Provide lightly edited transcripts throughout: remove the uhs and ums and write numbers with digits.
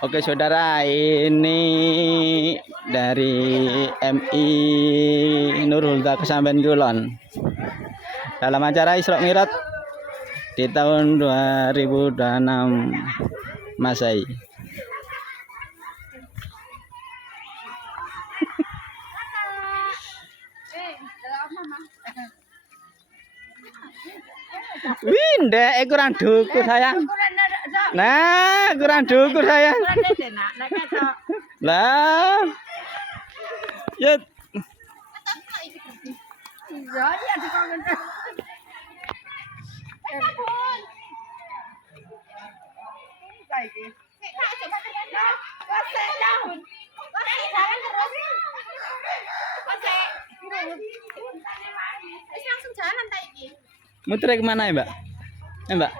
Oke saudara, ini dari MI Nurul Huda Kesamben Kulon dalam acara Isra Mi'raj di tahun 2026 Masehi. Windek kurang dukur sayang. Nah, kurang dukur sayang. Lah. Yut. Langsung jalan tak iki. Muter kemana ya, Mbak? Mbak?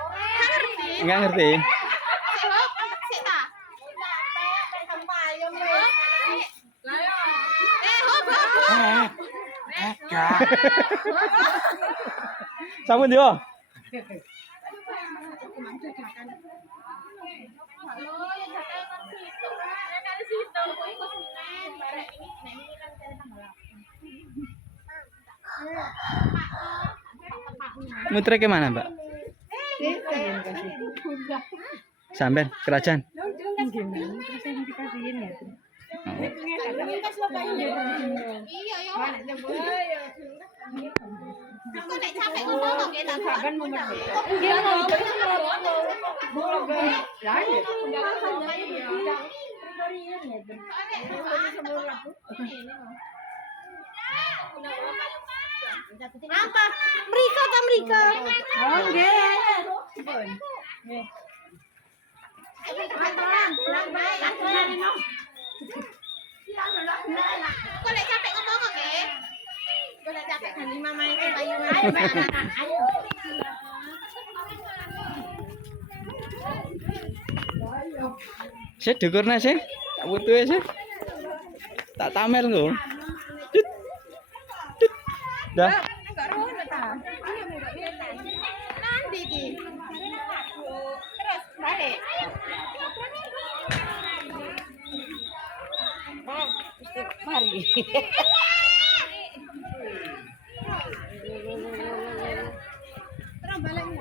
Enggak ngerti. Sampun yo. Muter ke mana, Mbak? Sampai kerajaan. Apa? Mereka ta mereka? Oh, nggih. Kok lek capek ngomong kok, nggih? Kok lek capek ganti mamae ke bayu ayo. Sik dukurna sih. Tak butuhe sih. Tak tamel nggo. Dah. Nanti iki. Terus balik. Mari. Terus balik.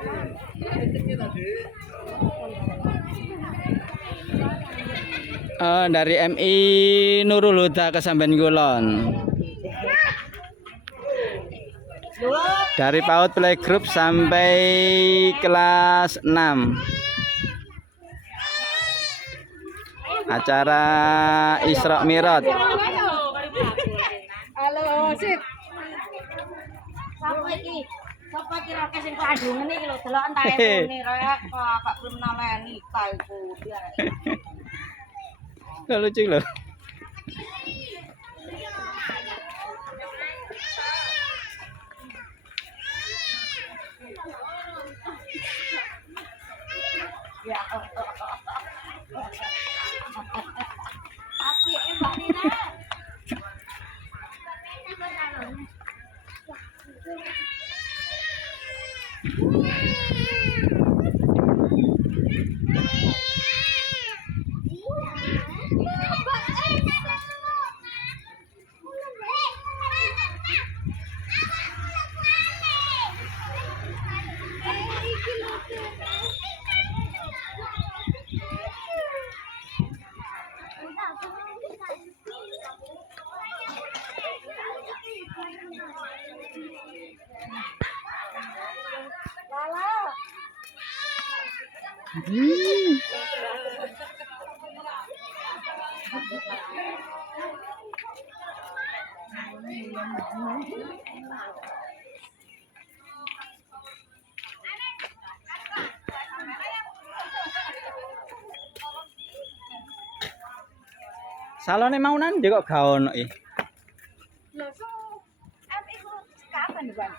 Dari MI Nurul Huda Kesamben Kulon. Dari PAUD Playgroup sampai kelas 6. Acara Isra Mi'raj. Halo, sip. Sapa iki? Sapa kira sing kandungan iki lho, delok entake muni rek kok belum naleni ta iku. Lucu loh. Ya. Api Mbak Nina. Salone mau nang kok gak ono iki. Lho, iku kapan, Bang?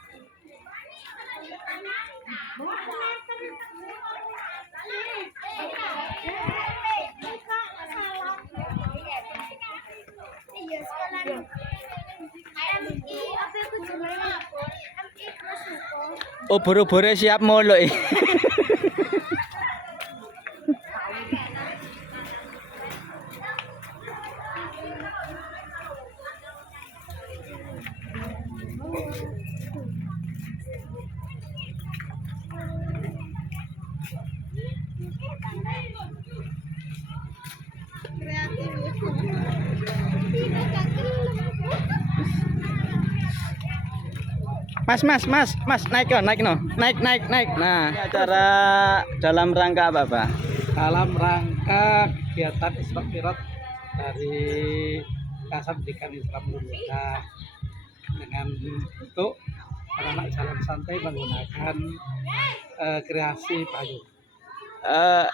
Ubur-ubure siap muluk iki. Mas, naik no. Naik. Nah, ini acara dalam rangka apa, Pak? Dalam rangka kegiatan Isra Mi'raj dari Yayasan Pendidikan Islam Indonesia dengan bentuk anak-anak jalan santai menggunakan kreasi payung. Eh,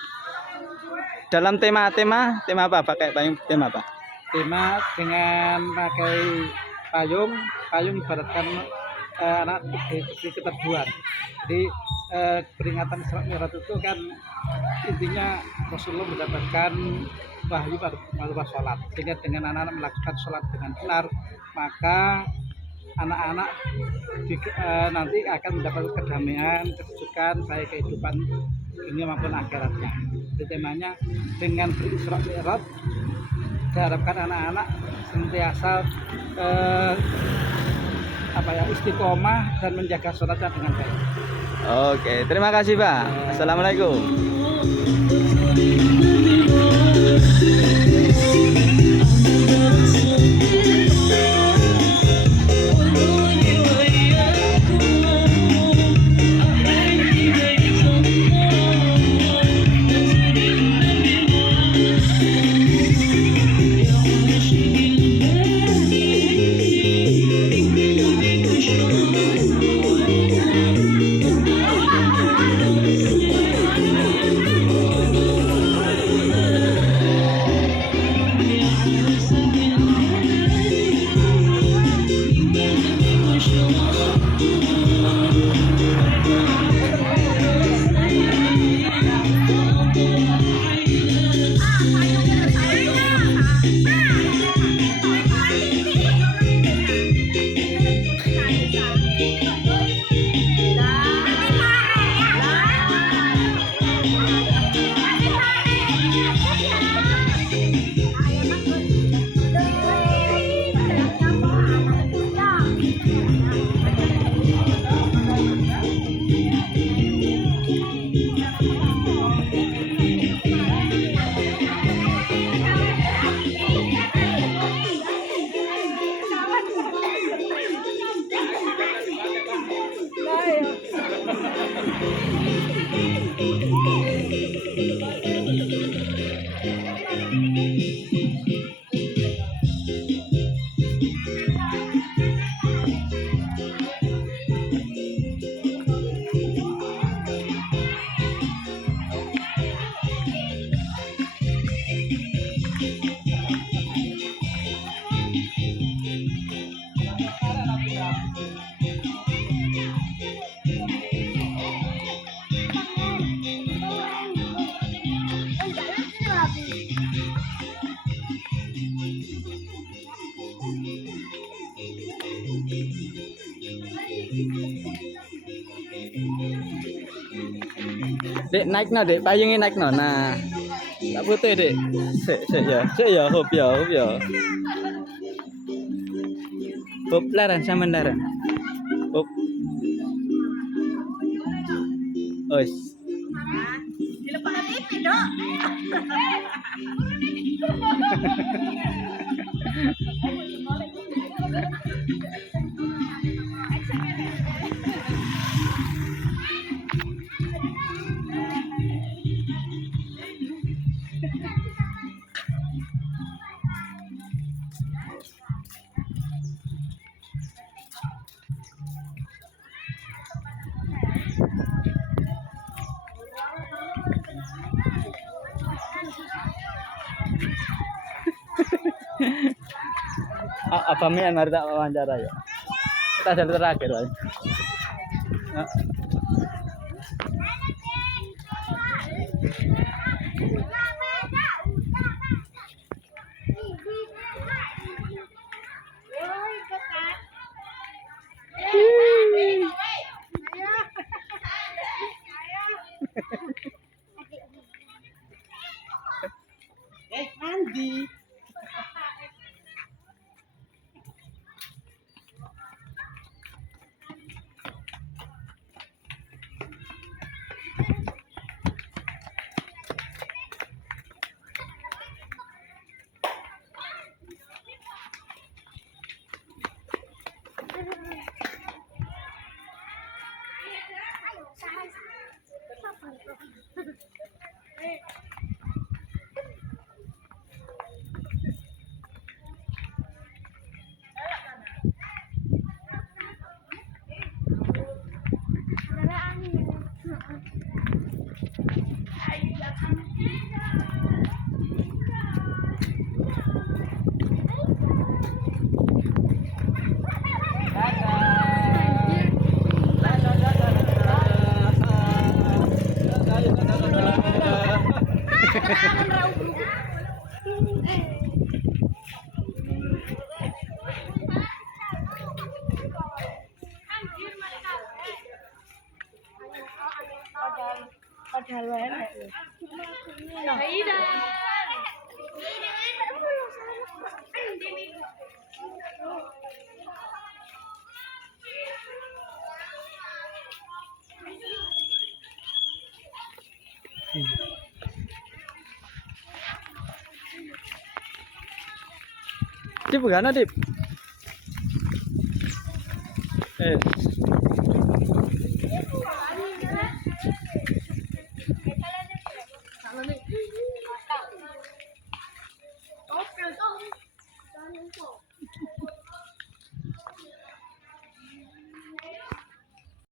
dalam tema apa, Pak? Kayak payung tema apa? Tema dengan pakai payung ibaratkan anak diberi keteduhan. Jadi peringatan Isra Mi'raj itu kan intinya Rasulullah mendapatkan wahyu pada sholat, sehingga dengan anak-anak melakukan sholat dengan benar, maka anak-anak nanti akan mendapat kedamaian, kesejukan, baik kehidupan dunia maupun akhiratnya. Jadi temanya dengan Isra Mi'raj diharapkan anak-anak senantiasa istiqomah dan menjaga sholatnya dengan baik. Oke, terima kasih, Pak. Assalamualaikum. Dek naik no, Dek payungnya naik no. Nah, tak putih, Dek. Sik ya, hop ya. Hop laran sama laran. Hop. Ois. Dilepas TV, Dok. Apa Myanmar tak wawancara ya? Kita ada terakhir, Pak. di. Padahal enak. Dip, gana Dip.